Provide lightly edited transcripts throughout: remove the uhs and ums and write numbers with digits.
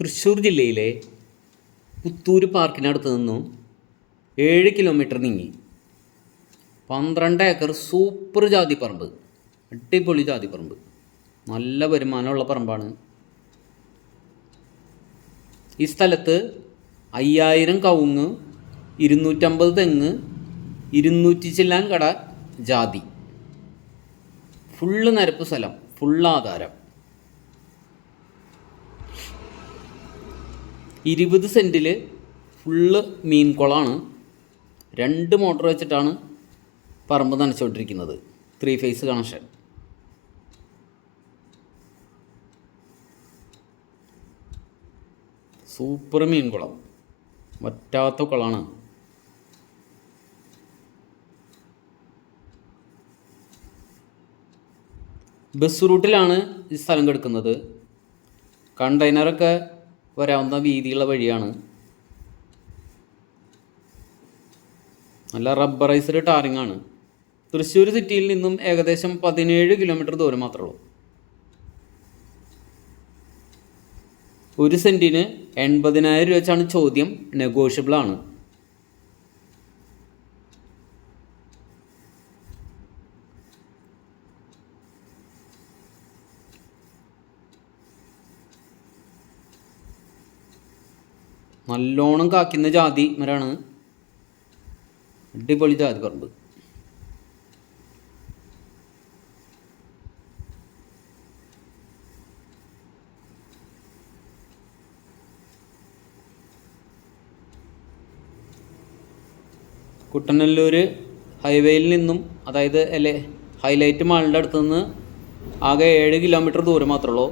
തൃശ്ശൂർ ജില്ലയിലെ പുത്തൂർ പാർക്കിനടുത്ത് നിന്നും 7 കിലോമീറ്റർ നീങ്ങി 12 ഏക്കർ സൂപ്പർ ജാതിപ്പറമ്പ്, അടിപൊളി ജാതിപ്പറമ്പ്, നല്ല വരുമാനമുള്ള പറമ്പാണ്. ഈ സ്ഥലത്ത് 5000 കവുങ്ങ്, 250 തെങ്ങ്, 200 ചില്ലാൻ കട ജാതി, ഫുള്ള് നിരപ്പ് സ്ഥലം, ഫുള്ള് ആധാരം. 20 സെൻറ്റിൽ ഫുള്ള് മീൻകുളമാണ്. 2 മോട്ടർ വെച്ചിട്ടാണ് പറമ്പ് നനച്ചുകൊണ്ടിരിക്കുന്നത്. 3 ഫേസ് കണക്ഷൻ. സൂപ്പർ മീൻകുളം, വറ്റാത്ത കുളമാണ്. ബസ് റൂട്ടിലാണ് ഈ സ്ഥലം കിടക്കുന്നത്. കണ്ടെയ്നറൊക്കെ വരാവുന്ന വീതിയുള്ള വഴിയാണ്. നല്ല റബ്ബറൈസ്ഡ് ടാറിങ്ങാണ്. തൃശ്ശൂർ സിറ്റിയിൽ നിന്നും ഏകദേശം 17 കിലോമീറ്റർ ദൂരം മാത്രമേ ഉള്ളൂ. 1 സെൻറ്റിന് 80,000 രൂപ വെച്ചാണ് ചോദ്യം, നെഗോഷ്യബിളാണ്. നല്ലോണം കാക്കുന്ന ജാതി മരമാണ്. അടിപൊളി ജാതി പറമ്പ്. കുട്ടനല്ലൂർ ഹൈവേയിൽ നിന്നും, അതായത് ഹൈലൈറ്റ് മാളിൻ്റെ അടുത്ത് നിന്ന് ആകെ 7 കിലോമീറ്റർ ദൂരം മാത്രമേ ഉള്ളൂ.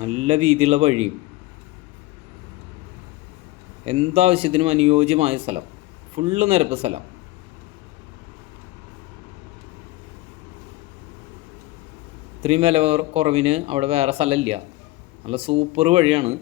നല്ല വീതിയുള്ള വഴിയും, എന്താവശ്യത്തിനും അനുയോജ്യമായ സ്ഥലം, ഫുള്ള് നിരപ്പ് സ്ഥലം. ഇത്രയും വില കുറവിന് അവിടെ വേറെ സ്ഥലമില്ല. നല്ല സൂപ്പർ വഴിയാണ്.